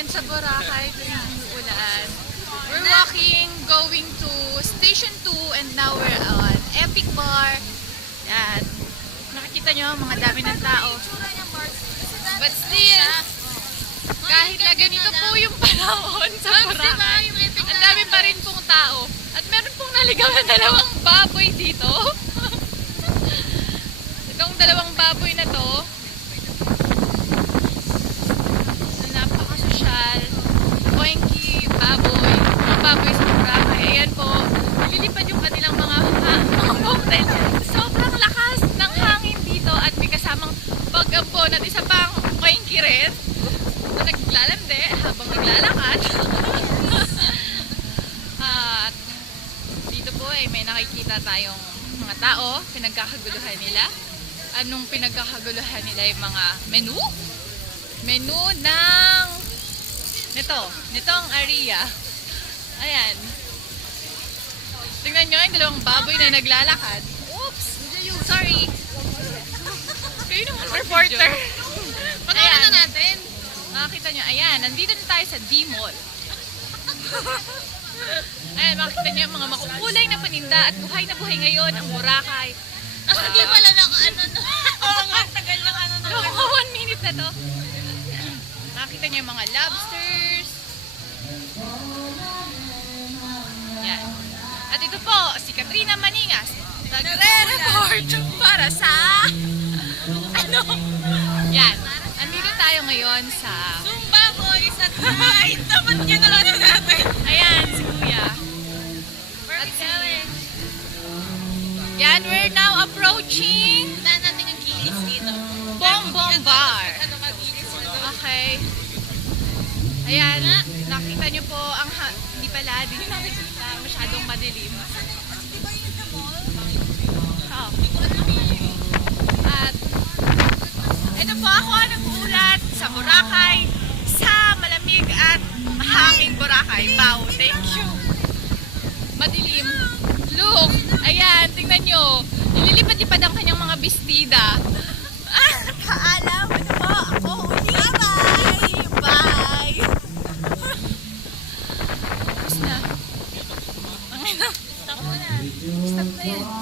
namin sa Boracay tuwing umuulan. We're walking, going to Station 2 and now we're on Epic Bar. At nakikita nyo, mga dami ng tao. But still, kahit na ganito po yung panahon sa Boracay, ang dami pa rin pong tao. At meron pong naligaw na dalawang baboy dito. Itong dalawang baboy na to, napaka-social, poinky baboy, mga baboy sa Boracay. Ayan po, nililipad yung kanilang mga mountain. Sobrang lakas ng hangin dito at may kasamang pag-ampon at isa pang poinky rin na naglalande habang naglalakad. At dito po ay may nakikita tayong mga tao, pinagkakaguluhan nila. Anong pinagkakaguluhan nila? Yung mga menu? Menu ng nitong area. Ayan. Tingnan nyo yung dalawang baboy na naglalakad. Oops! Sorry! Kayo naman reporter. Pagkakita na natin. Makakita nyo, ayan, nandito na tayo sa D-Mall. Ayan, makikita nyo yung mga makukulay na paninda at buhay na buhay ngayon ang Boracay. Hindi pala naka-ano no. Oo nga, tagal lang ano na. 1 minute na to. Nakita niyo yung mga lobsters. Yan. At ito po, si Katrina Maningas. Nagre-report para sa... Ano? Yan. Andito tayo ngayon sa... Zumba boys at night. Dapat nyo na lang natin. Ayan, si Kuya. Where we going? Yan, we're now approaching Wala natin ang kilis dito. Bongbong Bar. Ano magilis na to? Okay. Ayan, nakita nyo po ang hindi pala, hindi nyo nakikita, masyadong madilim. Oh. At ito po ako nag-uulat sa Boracay, sa malamig at mahanging Boracay. Wow, thank you. Madilim. Look, ayan, tingnan nyo. Nililipad-lipad ang kanyang mga bestida. Paalam, ano po, ako uli. Bye! Bye! Tapos na. Ang ina. Stop na yan.